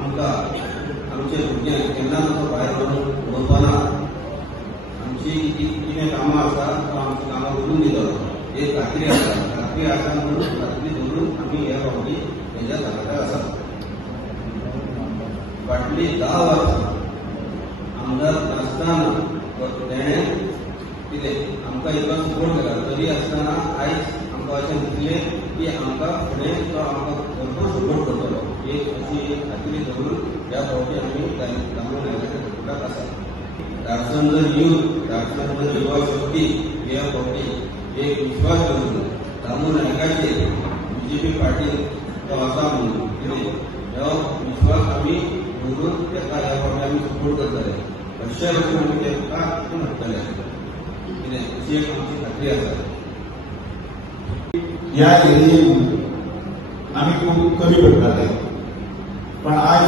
आमकां आमचे भुरग्यांक केन्ना भायर व्हरून उडोवपाना. आमची कितें कामां आसा तो आमची कामां करून दितलो एक खात्री आसा म्हणून खात्री धरून आमी हे फावटी हेज्या झाडाक आसा. फाटली 10 वर्सां आमदार नासतना तेणें कितें आमकां इतलो सपोर्ट केला. तरी आसतना आयज आमकां अशें दिसलें की आमकां फुडें तो आमकां भरपूर सपोर्ट करतलो. एक अशी खात्री धरून ह्या फावटी आमी दामोदर नायकाच्या सपोर्टाक आसा. धारसंगर युवा शक्ती ह्या फावटी एक विश्वास दवरून दामोदर नायकाचेर BJP पार्टी तो आसा म्हणून कितें हो विश्वास आमी दवरून ताका ह्या फावटी आमी सपोर्ट करतले. अशें भशेन आमी ताका हातून हाडटले कितें अशी एक आमची खात्री आसा. ह्या एरियेन आमी खूब कमी पडटाले, पण आज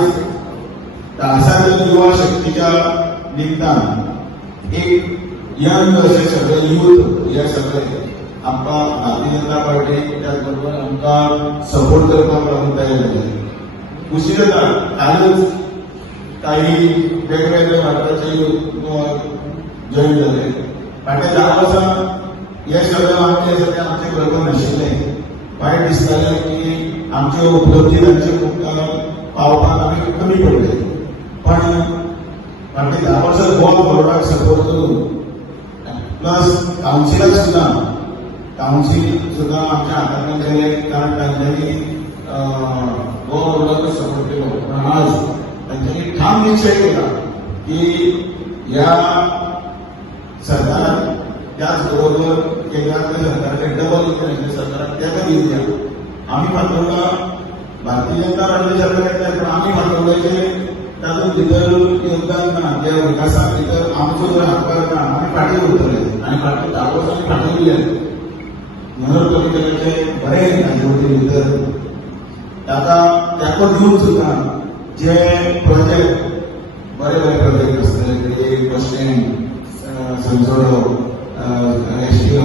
धारसंगर युवा शक्तीच्या निमतान एक यंग असे सगळे यूथ हे सगळे आमकां भारतीय जनता पार्टी त्याच बरोबर आमकां सपोर्ट करपाक लागून तयार जाले. खुशी जाता कालच काही वेगवेगळे भारताचे यूथ जॉईन जाले. फाटल्या 10 वर्सां हे सगळे आमचे बरोबर नाशिल्ले. वायट दिसतालें की आमच्यो उपलब्धी तांचे पावपाक आमी कमी पडले. पण फाटली 10 वर्सां गोवा बरोडाक सपोर्ट करून प्लस कावन्सील सुद्धा आमच्या हातांतल्यान गेले, कारण तांच्यांनी गोवा बरोडाक सपोर्ट केलो. पण आज तांच्यांनी ठाम निश्चय केला की ह्या सरकारान त्याच बरोबर केंद्रातल्या सरकाराचे डबल इंटरनॅशनल सरकाराक तेका दिवया. आमी फाटोवला भारतीय जनता पार्टी सरकार येता, पण आमी फाटोवल्याचे तातूंत भितर योगदान ना. त्या विकासाक भितर आमचो जर हातभार ना आमी फाटीं उरतले आनी फाटली 10 वर्सांनी फाटीं उरले. मनोरंजनाचे बरें कार्यावळी भितर ताका तेको दिवन सुद्दां जे प्रोजेक्ट बरे प्रोजेक्ट आसतले, एक बस स्टँड, संसोडो, STO